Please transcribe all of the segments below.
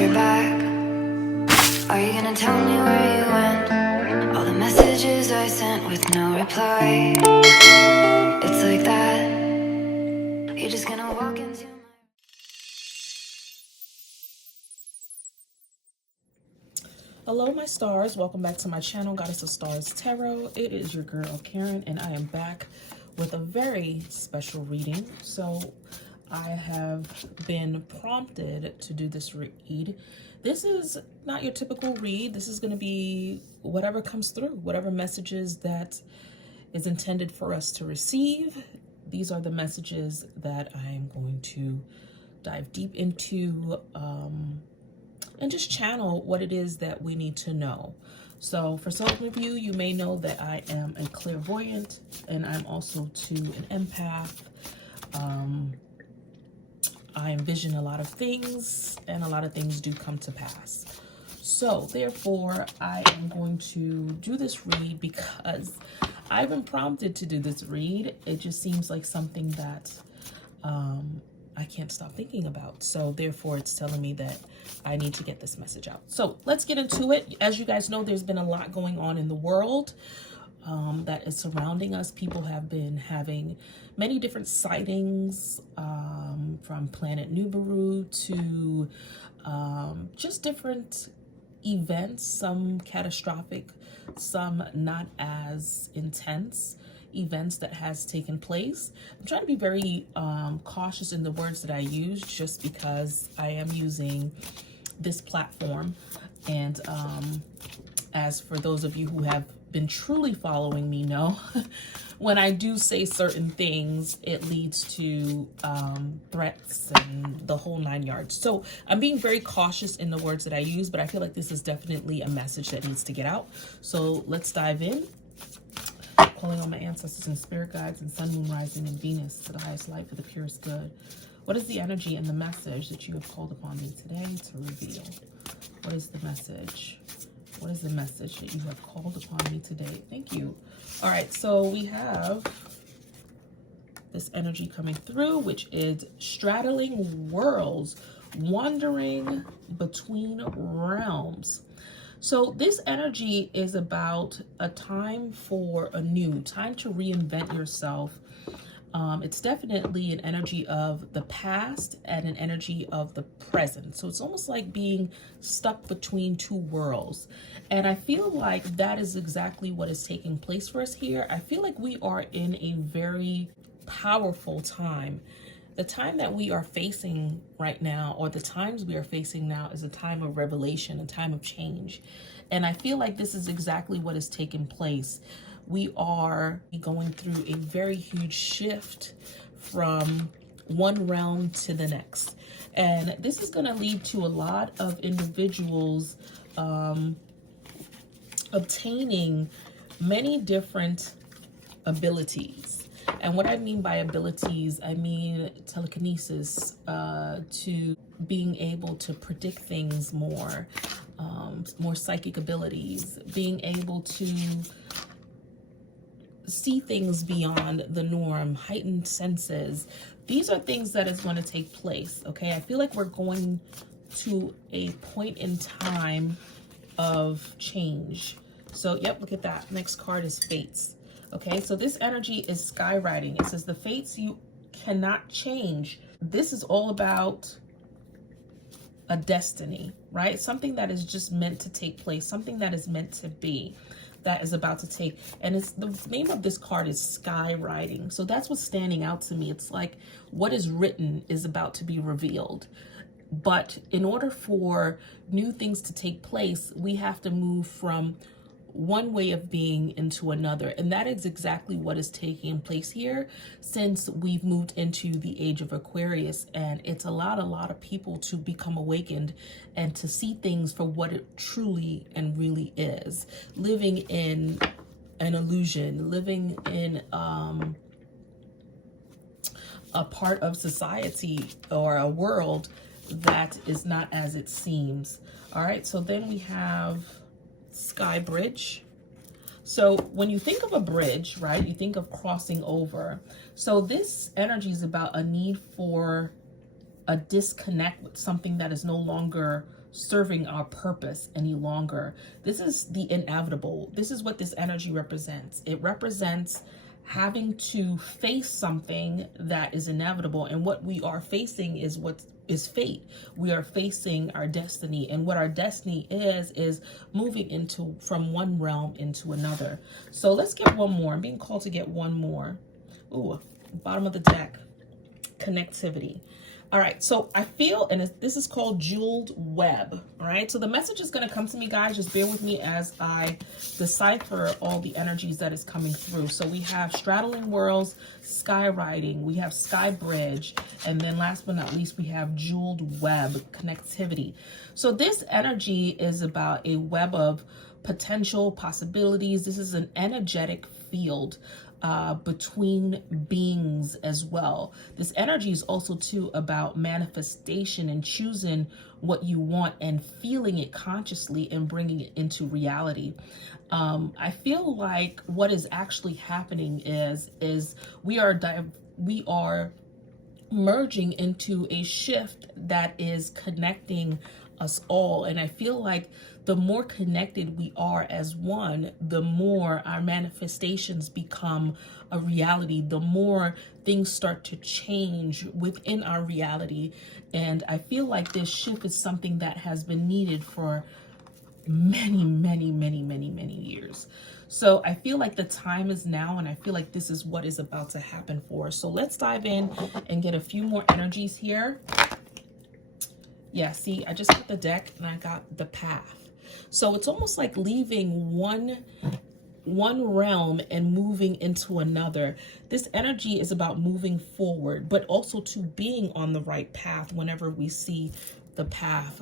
you're back. Are you gonna tell me where you went? All the messages I sent with no reply. It's like that. You're just gonna walk into my... Hello my stars, welcome back to my channel, Goddess of Stars Tarot. It is your girl Karen, and I am back with a very special reading. So I have been prompted to do this read. This is not your typical read. This is going to be whatever comes through, whatever messages that is intended for us to receive. These are the messages that I am going to dive deep into, and just channel what it is that we need to know. So for some of you, you may know that I am a clairvoyant, and I'm also too an empath. I envision a lot of things, and a lot of things do come to pass. So therefore, I am going to do this read because I've been prompted to do this read. It just seems like something that I can't stop thinking about. So therefore, it's telling me that I need to get this message out. So let's get into it. As you guys know, there's been a lot going on in the world that is surrounding us. People have been having many different sightings, from planet Nibiru to just different events, some catastrophic, some not as intense events that has taken place. I'm trying to be very cautious in the words that I use, just because I am using this platform. And as for those of you who have been truly following me know, when I do say certain things, it leads to threats and the whole 9 yards. So I'm being very cautious in the words that I use, but I feel like this is definitely a message that needs to get out. So let's dive in. Calling on my ancestors and spirit guides and sun, moon, rising, and Venus to the highest light for the purest good. What is the energy and the message that you have called upon me today to reveal? What is the message? What is the message that you have called upon me today? Thank you. All right, so we have this energy coming through, which is straddling worlds, wandering between realms. So this energy is about a time for a new time to reinvent yourself. It's definitely an energy of the past and an energy of the present. So it's almost like being stuck between two worlds. And I feel like that is exactly what is taking place for us here. I feel like we are in a very powerful time. The time that we are facing right now, or the times we are facing now, is a time of revelation, a time of change. And I feel like this is exactly what is taking place. We are going through a very huge shift from one realm to the next. And this is going to lead to a lot of individuals obtaining many different abilities. And what I mean by abilities, I mean telekinesis, to being able to predict things more, more psychic abilities, being able to see things beyond the norm, heightened senses. These are things that is going to take place, okay? I feel like we're going to a point in time of change. So, yep, look at that. Next card is Fates. Okay, so this energy is skywriting. It says the fates you cannot change. This is all about a destiny, right? Something that is just meant to take place, something that is meant to be, that is about to take. And it's the name of this card is skywriting. So that's what's standing out to me. It's like what is written is about to be revealed. But in order for new things to take place, we have to move from one way of being into another. And that is exactly what is taking place here, since we've moved into the age of Aquarius. And it's allowed a lot of people to become awakened and to see things for what it truly and really is. Living in an illusion, living in a part of society or a world that is not as it seems. All right, so then we have Sky Bridge. So when you think of a bridge, right, you think of crossing over. So this energy is about a need for a disconnect with something that is no longer serving our purpose any longer. This is the inevitable. This is what this energy represents. It represents having to face something that is inevitable, and what we are facing is what is fate. We are facing our destiny, and what our destiny is moving into from one realm into another. So let's get one more. I'm being called to get one more. Ooh, bottom of the deck, connectivity. All right, so I feel, and this is called jeweled web. All right, so the message is going to come to me, guys. Just bear with me as I decipher all the energies that is coming through. So we have straddling worlds, skywriting, we have sky bridge, and then last but not least, we have jeweled web, connectivity. So this energy is about a web of potential possibilities. This is an energetic field between beings as well. This energy is also too about manifestation and choosing what you want and feeling it consciously and bringing it into reality. I feel like what is actually happening is we are merging into a shift that is connecting us all. And I feel like the more connected we are as one, the more our manifestations become a reality, the more things start to change within our reality. And I feel like this shift is something that has been needed for many, many, many, many, many years. So I feel like the time is now, and I feel like this is what is about to happen for us. So let's dive in and get a few more energies here. Yeah, see, I just got the deck and I got the path. So it's almost like leaving one realm and moving into another. This energy is about moving forward, but also to being on the right path whenever we see the path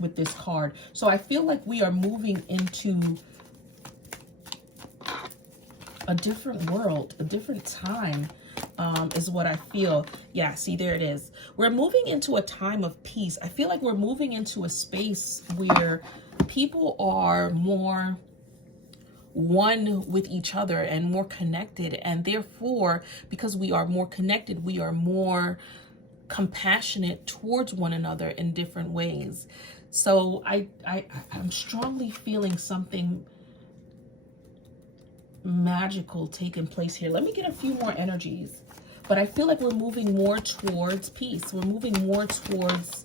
with this card. So I feel like we are moving into a different world, a different time. Is what I feel. Yeah, see, there it is. We're moving into a time of peace. I feel like we're moving into a space where people are more one with each other and more connected. And therefore, because we are more connected, we are more compassionate towards one another in different ways. So I'm strongly feeling something magical taking place here. Let me get a few more energies. But I feel like we're moving more towards peace. We're moving more towards,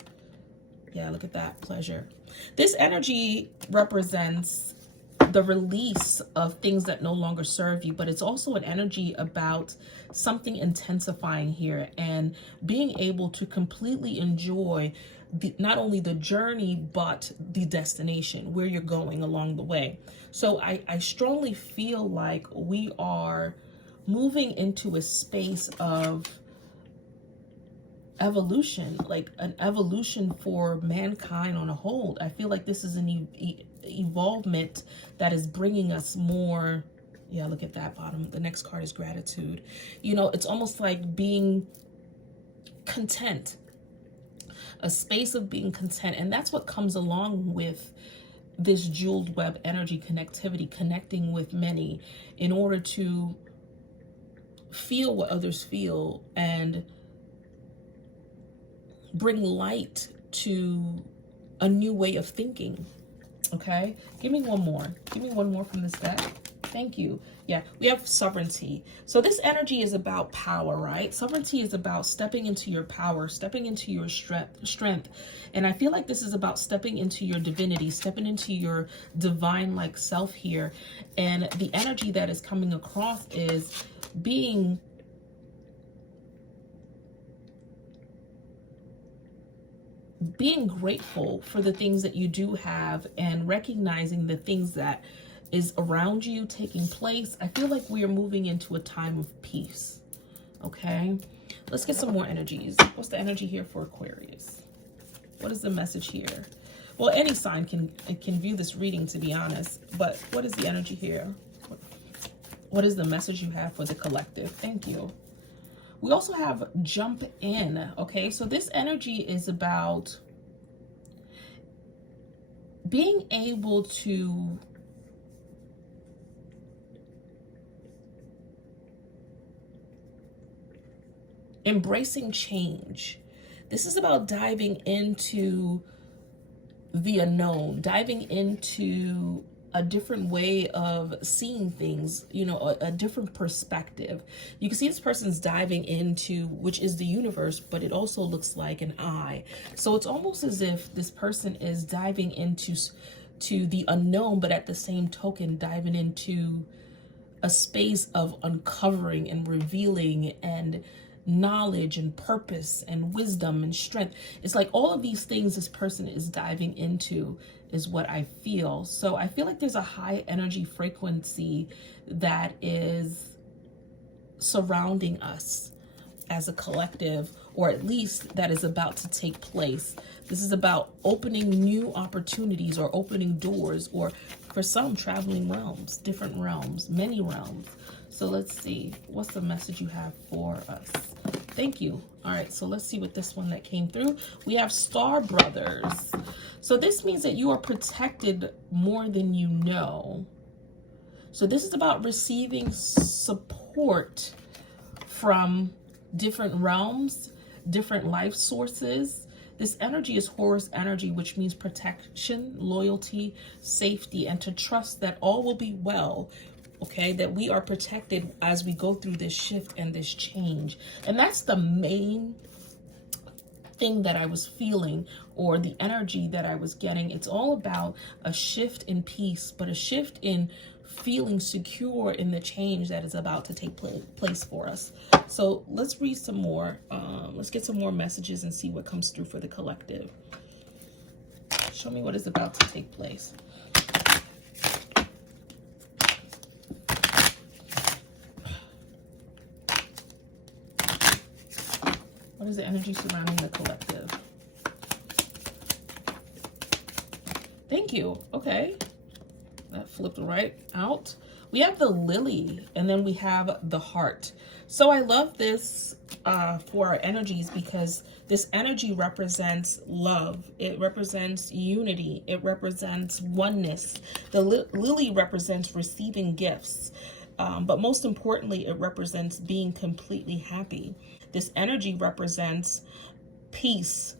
yeah, look at that, pleasure. This energy represents the release of things that no longer serve you, but it's also an energy about something intensifying here and being able to completely enjoy not only the journey, but the destination, where you're going along the way. So I strongly feel like we are moving into a space of evolution, like an evolution for mankind on a whole. I feel like this is an evolvement that is bringing us more. Yeah, look at that bottom. The next card is gratitude. You know, it's almost like being content, a space of being content. And that's what comes along with this jeweled web energy connectivity, connecting with many in order to feel what others feel and bring light to a new way of thinking. Okay, give me one more. Give me one more from this deck. Thank you. Yeah, we have sovereignty. So this energy is about power, right? Sovereignty is about stepping into your power, stepping into your strength. And I feel like this is about stepping into your divinity, stepping into your divine-like self here. And the energy that is coming across is being grateful for the things that you do have and recognizing the things that is around you taking place. I feel like we are moving into a time of peace. Okay, let's get some more energies. What's the energy here for Aquarius? What is the message here? Well, any sign can view this reading, to be honest, but what is the energy here? What is the message you have for the collective? Thank you. We also have jump in. Okay, so this energy is about being able to embracing change. This is about diving into the unknown, diving into a different way of seeing things, you know, a different perspective. You can see this person's diving into, which is the universe, but it also looks like an eye. So it's almost as if this person is diving into the unknown, but at the same token diving into a space of uncovering and revealing and knowledge and purpose and wisdom and strength. It's like all of these things this person is diving into is what I feel. So I feel like there's a high energy frequency that is surrounding us as a collective, or at least that is about to take place. This is about opening new opportunities or opening doors, or for some, traveling realms, different realms, many realms. So let's see, what's the message you have for us? Thank you. All right, so let's see what this one that came through. We have Star Brothers. So this means that you are protected more than you know. So this is about receiving support from different realms, different life sources. This energy is Horus energy, which means protection, loyalty, safety, and to trust that all will be well. Okay, that we are protected as we go through this shift and this change. And that's the main thing that I was feeling, or the energy that I was getting. It's all about a shift in peace, but a shift in feeling secure in the change that is about to take place for us. So let's read some more. Let's get some more messages and see what comes through for the collective. Show me what is about to take place. What is the energy surrounding the collective? Thank you. Okay. That flipped right out. We have the lily, and then we have the heart. So I love this for our energies, because this energy represents love. It represents unity. It represents oneness. The lily represents receiving gifts. But most importantly, it represents being completely happy. This energy represents peace,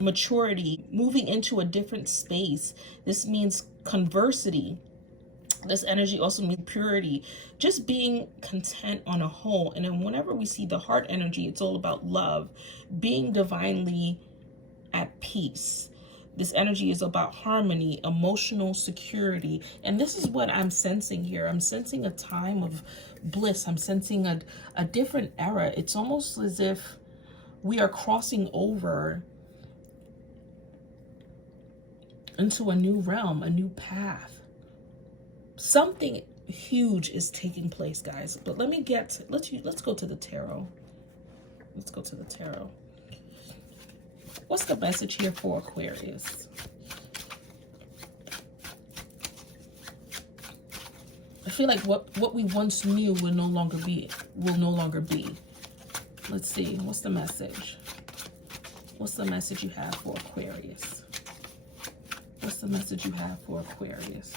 maturity, moving into a different space. This means conversity. This energy also means purity, just being content on a whole. And then whenever we see the heart energy, it's all about love, being divinely at peace. This energy is about harmony, emotional security. And this is what I'm sensing here. I'm sensing a time of bliss. I'm sensing a different era. It's almost as if we are crossing over into a new realm, a new path. Something huge is taking place, guys. But let's go to the tarot. Let's go to the tarot. What's the message here for Aquarius? I feel like what we once knew will no longer be. Let's see. What's the message? What's the message you have for Aquarius? What's the message you have for Aquarius?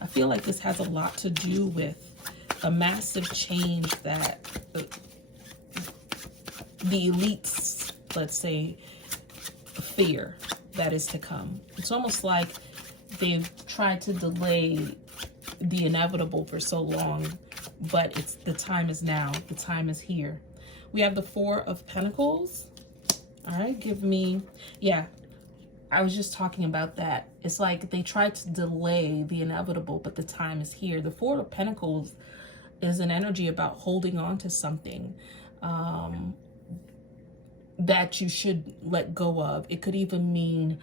I feel like this has a lot to do with a massive change that the elites, let's say, fear that is to come. It's almost like they've tried to delay the inevitable for so long, but the time is now. The time is here. We have the Four of Pentacles. All right, I was just talking about that. It's like they tried to delay the inevitable, but the time is here. The Four of Pentacles is an energy about holding on to something that you should let go of. It could even mean,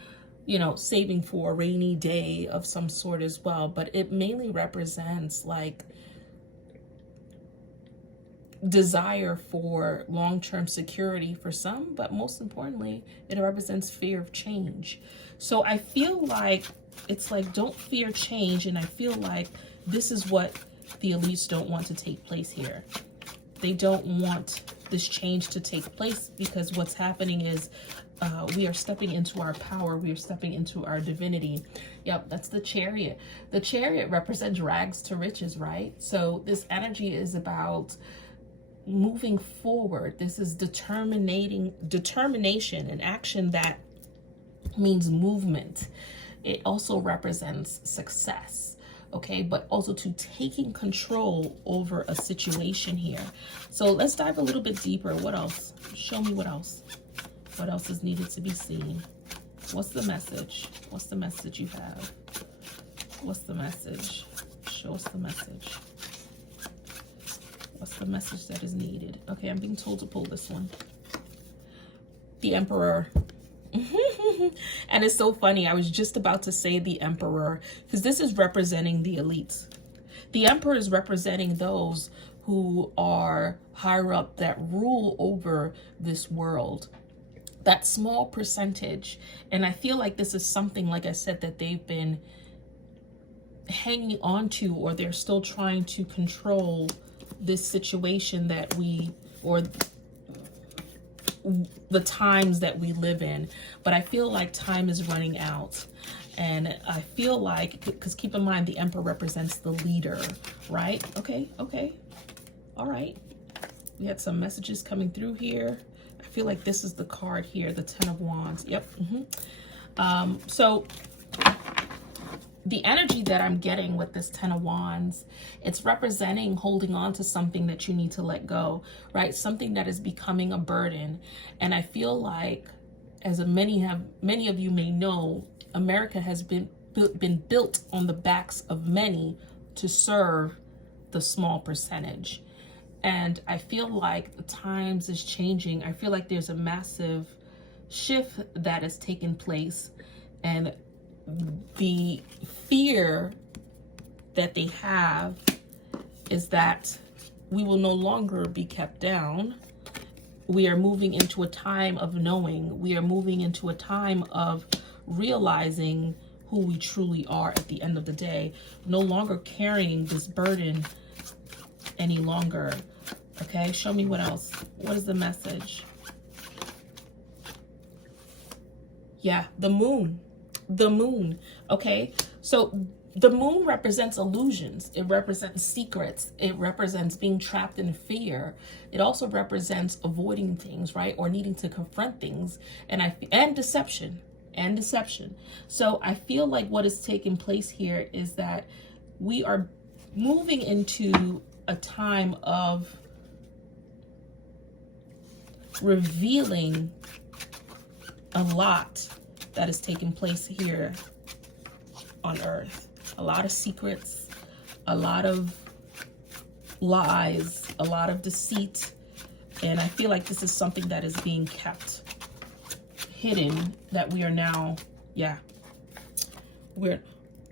saving for a rainy day of some sort as well. But it mainly represents like desire for long-term security for some, but most importantly, it represents fear of change. So I feel like it's like, don't fear change. And I feel like this is what the elites don't want to take place here. They don't want this change to take place, because what's happening is we are stepping into our power. We are stepping into our divinity. Yep, that's the Chariot. The Chariot represents rags to riches, right? So this energy is about moving forward. This is determination and action that means movement. It also represents success, okay, but also to taking control over a situation here. So let's dive a little bit deeper. What else? Show me what else. What else is needed to be seen? What's the message? What's the message you have? What's the message? Show us the message. What's the message that is needed? Okay, I'm being told to pull this one. The Emperor. And it's so funny. I was just about to say the Emperor because this is representing the elites. The Emperor is representing those who are higher up that rule over this world. That small percentage. And I feel like this is something, like I said, that they've been hanging on to, or they're still trying to control this situation that or the times that we live in. But I feel like time is running out. And I feel like, because keep in mind, the Emperor represents the leader, right? Okay. All right. We had some messages coming through here. I feel like this is the card here, the Ten of Wands. Yep. So the energy that I'm getting with this Ten of Wands, it's representing holding on to something that you need to let go, right? Something that is becoming a burden. And I feel like, as many of you may know, America has been built on the backs of many to serve the small percentage. And I feel like the times is changing. I feel like there's a massive shift that has taken place, and the fear that they have is that we will no longer be kept down. We are moving into a time of knowing. We are moving into a time of realizing who we truly are at the end of the day. No longer carrying this burden any longer. Okay, show me what else. What is the message? Yeah, the moon. The moon. Okay, so the moon represents illusions. It represents secrets. It represents being trapped in fear. It also represents avoiding things, right? Or needing to confront things, and deception. So I feel like what is taking place here is that we are moving into a time of revealing a lot that is taking place here on Earth. A lot of secrets, a lot of lies, a lot of deceit. And I feel like this is something that is being kept hidden, that we are now, we're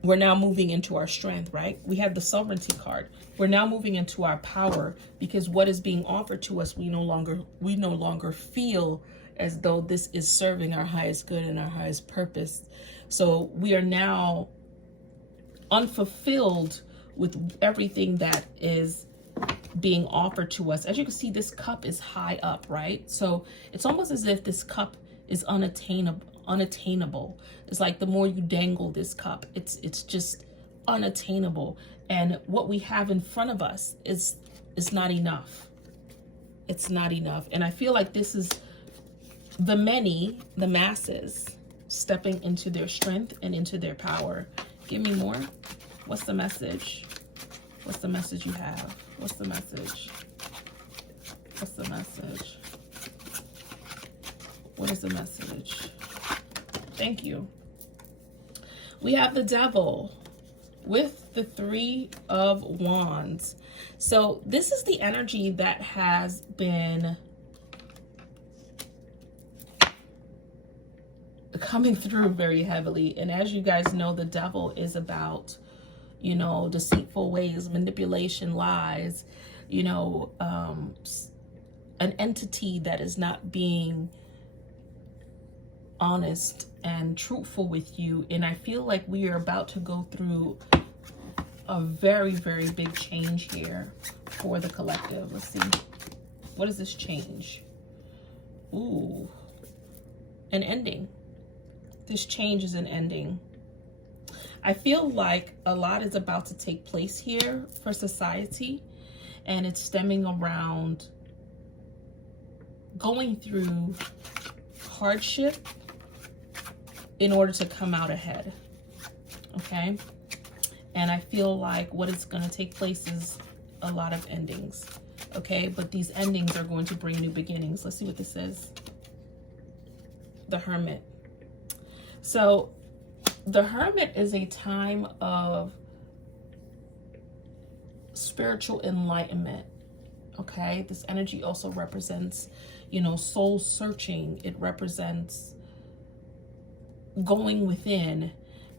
now moving into our strength, right? We have the sovereignty card. We're now moving into our power, because what is being offered to us, we no longer feel as though this is serving our highest good and our highest purpose. So we are now unfulfilled with everything that is being offered to us. As you can see, this cup is high up, right? So it's almost as if this cup is unattainable. It's like the more you dangle this cup, it's just unattainable. And what we have in front of us is not enough. It's not enough. And I feel like this is the masses stepping into their strength and into their power. Give me more. What's the message? What's the message you have? What's the message? What's the message? What is the message? Thank you. We have the Devil with the Three of Wands. So this is the energy that has been coming through very heavily. And as you guys know, the Devil is about, deceitful ways, manipulation, lies, an entity that is not being honest and truthful with you. And I feel like we are about to go through a very, very big change here for the collective. Let's see. What is this change? Ooh. an ending. This change is an ending. I feel like a lot is about to take place here for society, and it's stemming around going through hardship in order to come out ahead. Okay? And I feel like what is going to take place is a lot of endings. Okay? But these endings are going to bring new beginnings. Let's see what this says. The Hermit. So the Hermit is a time of spiritual enlightenment. Okay, this energy also represents, you know, soul searching. It represents going within,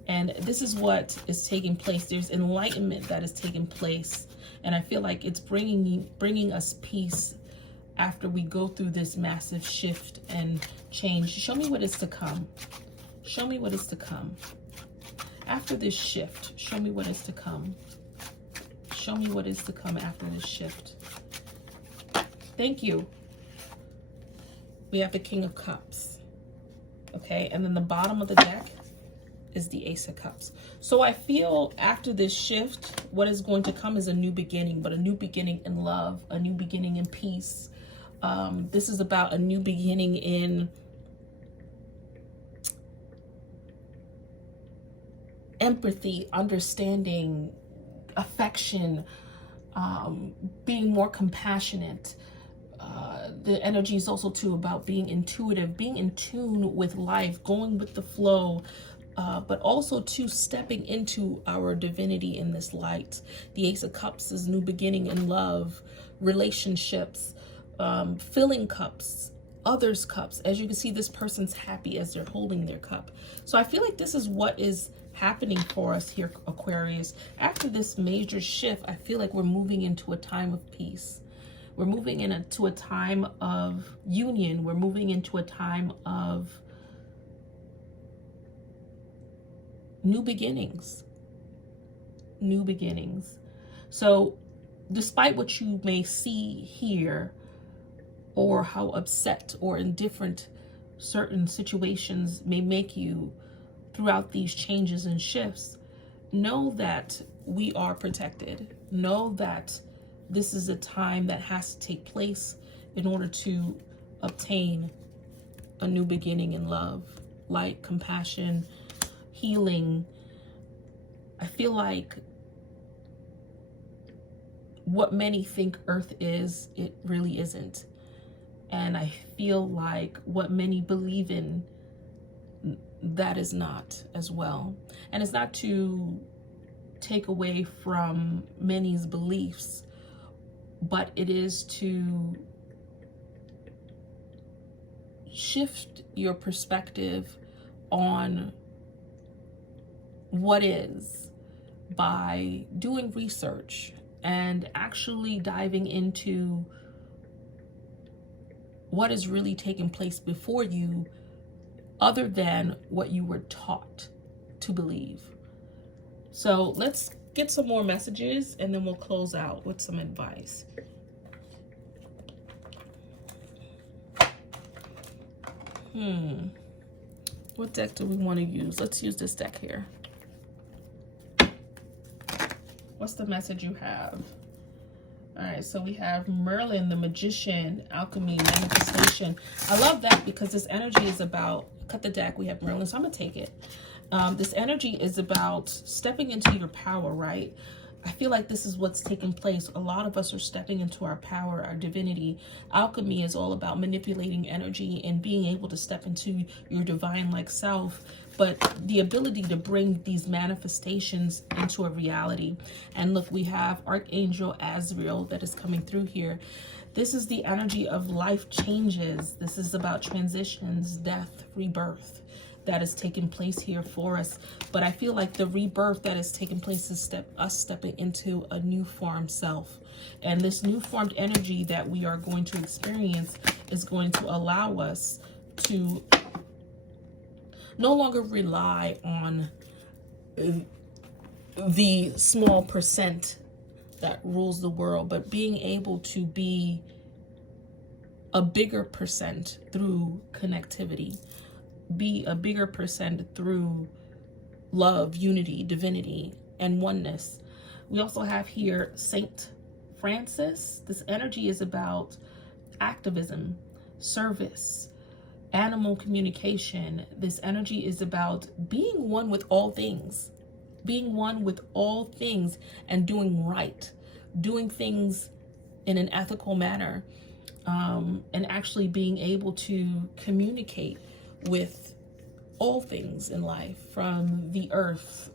and this is what is taking place. There's enlightenment that is taking place, and I feel like it's bringing us peace after we go through this massive shift and change. Show me what is to come. Show me what is to come. After this shift, show me what is to come. Show me what is to come after this shift. Thank you. We have the King of Cups. Okay, and then the bottom of the deck is the Ace of Cups. So I feel after this shift, what is going to come is a new beginning, but a new beginning in love, a new beginning in peace. This is about a new beginning in empathy, understanding, affection, being more compassionate. The energy is also too about being intuitive, being in tune with life, going with the flow, but also to stepping into our divinity in this light. The Ace of Cups is new beginning in love, relationships, filling cups, others' cups. As you can see, this person's happy as they're holding their cup. So I feel like this is what is happening for us here, Aquarius. After this major shift, I feel like we're moving into a time of peace. We're moving into a time of union. We're moving into a time of new beginnings. New beginnings. So despite what you may see here, or how upset or indifferent certain situations may make you throughout these changes and shifts, know that we are protected. Know that this is a time that has to take place in order to obtain a new beginning in love, light, compassion, healing. I feel like what many think Earth is, it really isn't. And I feel like what many believe in, that is not as well. And it's not to take away from many's beliefs, but it is to shift your perspective on what is by doing research and actually diving into what is really taking place before you, other than what you were taught to believe. So let's get some more messages and then we'll close out with some advice. What deck do we want to use? Let's use this deck here. What's the message you have? All right, so we have Merlin, the Magician, Alchemy, Manifestation. I love that because this energy is about, cut the deck, we have Merlin, so I'm gonna take it. This energy is about stepping into your power, right? I feel like this is what's taking place. A lot of us are stepping into our power, our divinity. Alchemy is all about manipulating energy and being able to step into your divine-like self, but the ability to bring these manifestations into a reality. And look, we have Archangel Azrael that is coming through here. This is the energy of life changes. This is about transitions, death, rebirth that is taking place here for us. But I feel like the rebirth that is taking place is us stepping into a new form self. And this new formed energy that we are going to experience is going to allow us to no longer rely on the small percent that rules the world, but being able to be a bigger percent through connectivity. be a bigger percent through love, unity, divinity, and oneness. We also have here Saint Francis. This energy is about activism, service, animal communication. This energy is about being one with all things, being one with all things and doing right, doing things in an ethical manner, and actually being able to communicate with all things in life, from the earth,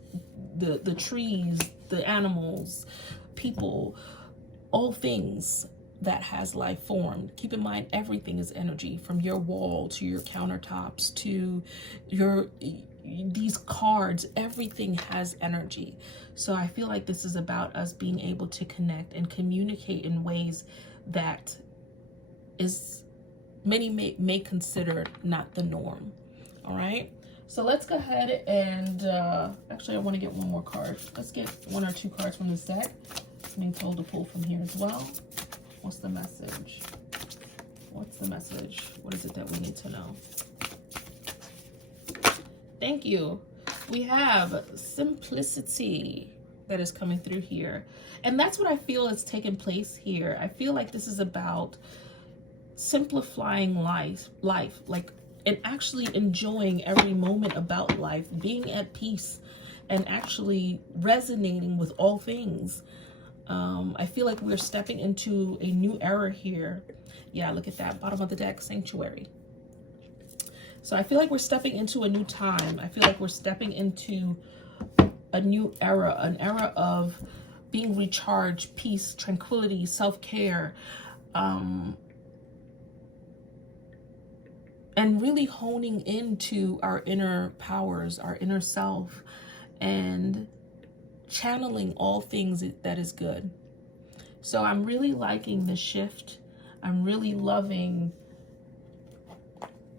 the trees, the animals, people, all things that has life formed. Keep in mind, everything is energy, from your wall to your countertops to these cards. Everything has energy. So I feel like this is about us being able to connect and communicate in ways that is many may consider not the norm. All right, so let's go ahead and actually I want to get one more card. Let's get one or two cards from this deck. I'm being told to pull from here as well. What's the message? What's the message? What is it that we need to know? Thank you. We have simplicity that is coming through here. And that's what I feel is taking place here. I feel like this is about simplifying life, like, and actually enjoying every moment about life, being at peace, and actually resonating with all things. I feel like we're stepping into a new era here. Yeah, look at that, bottom of the deck, sanctuary. So I feel like we're stepping into a new time. I feel like we're stepping into a new era, an era of being recharged, peace, tranquility, self-care, and really honing into our inner powers, our inner self, and channeling all things that is good. So I'm really liking the shift. I'm really loving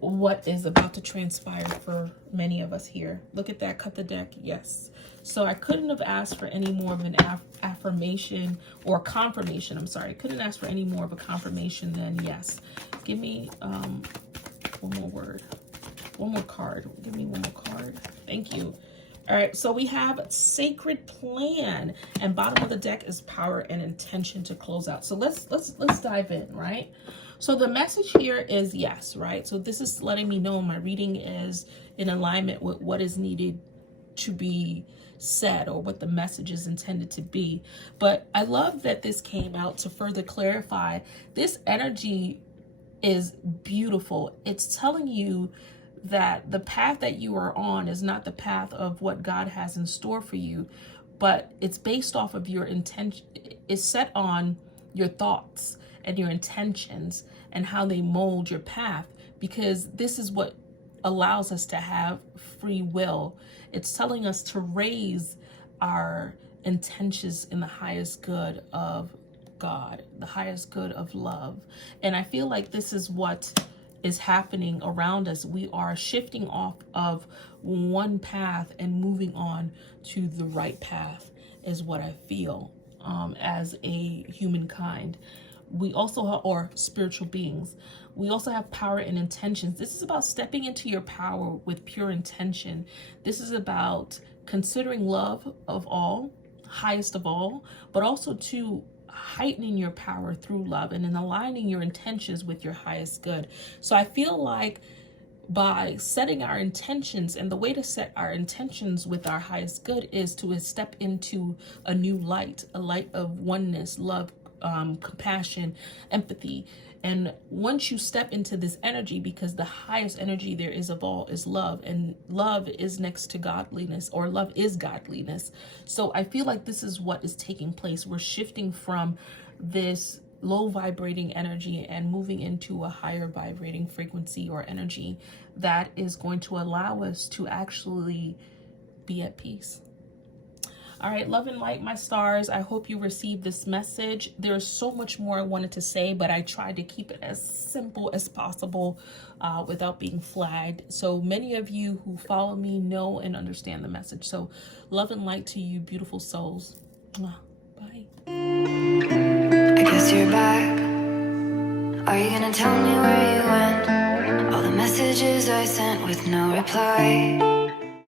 what is about to transpire for many of us here. Look at that, cut the deck, yes. So I couldn't have asked for any more of an affirmation or confirmation. I'm sorry, I couldn't ask for any more of a confirmation than yes. Give me one more word, one more card. Give me one more card. Thank you. All right, so we have sacred plan, and bottom of the deck is power and intention to close out. So let's dive in, right? So the message here is yes, right? So this is letting me know my reading is in alignment with what is needed to be said, or what the message is intended to be. But I love that this came out to further clarify. This energy is beautiful. It's telling you that the path that you are on is not the path of what God has in store for you, but it's based off of your intention. It's set on your thoughts and your intentions and how they mold your path, because this is what allows us to have free will. It's telling us to raise our intentions in the highest good of God, the highest good of love. And I feel like this is what is happening around us. We are shifting off of one path and moving on to the right path, is what I feel, as a humankind. We also are spiritual beings. We also have power and intentions. This is about stepping into your power with pure intention. This is about considering love of all, highest of all, but also to heightening your power through love and then aligning your intentions with your highest good. So I feel like by setting our intentions, and the way to set our intentions with our highest good is to step into a new light, a light of oneness, love, compassion, empathy. And once you step into this energy, because the highest energy there is of all is love, and love is next to godliness, or love is godliness. So I feel like this is what is taking place. We're shifting from this low vibrating energy and moving into a higher vibrating frequency or energy that is going to allow us to actually be at peace. All right, love and light, my stars. I hope you received this message. There's so much more I wanted to say, but I tried to keep it as simple as possible without being flagged. So many of you who follow me know and understand the message. So love and light to you, beautiful souls. Mwah. Bye. I guess you're back. Are you gonna tell me where you went? All the messages I sent with no reply.